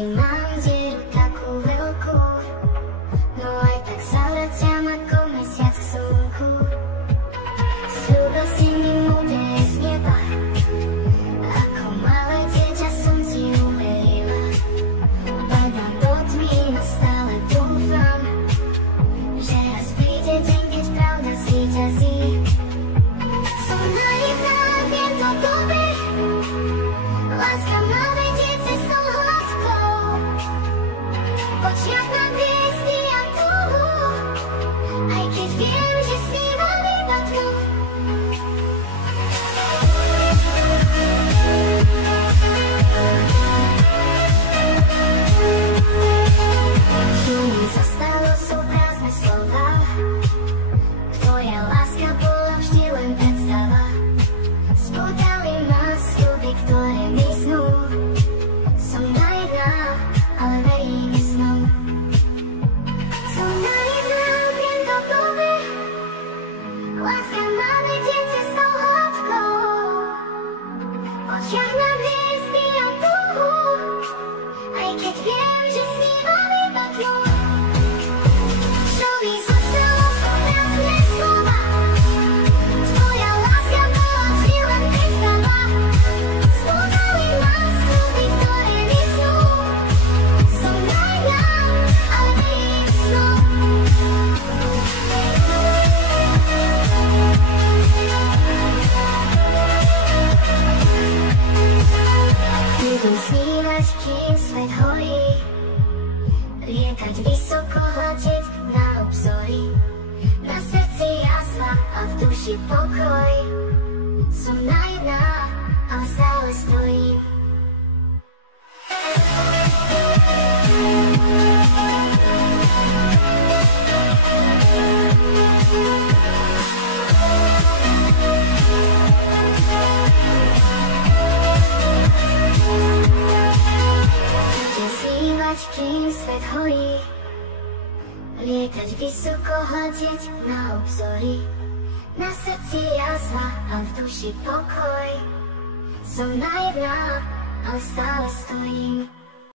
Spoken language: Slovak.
srdci mám dieru takú veľkú, no aj tak sa vraciam ako mesiac k slnku. Sľúbil si mi múdre z neba, ako malé dieťa som ti uverila. Padám do tmy, no stále dúfam, že raz príde deň, keď pravda zvíťazí. Som naivná, viem to dobre, láska má vedie cestou hladkou. V očiach mám hviezdy a túhu, aj keď viem, že snívam iba tmu. Čo mi zostalo, sú prázdne slova. Tvoja láska bola vždy len predstava. Spútali ma sľuby, ktoré miznú. Som naivná, ale verím snom. Som naivná, viem to dobre, láska má vedie cestou hladkou. V očiach mám hviezdy a túhu, aj keď viem, že snívam iba tmu. Čo mi zostalo, sú prázdne slova. Tvoja láska bola vždy len predstava. Spútali ma sľuby, ktoré miznú. Som naivná, ale verím snom. Budem snívať, kým svet horí, lietať vysoko, hľadiť na obzory. Na srdci jasla a v duši pokoj. Som naivná, ale stále stojím. Budem snívať, kým svet horí, lietať vysoko, hľadiť na obzory. Na srdci jasla a v duši pokoj. Som naivná, ale stále stojím.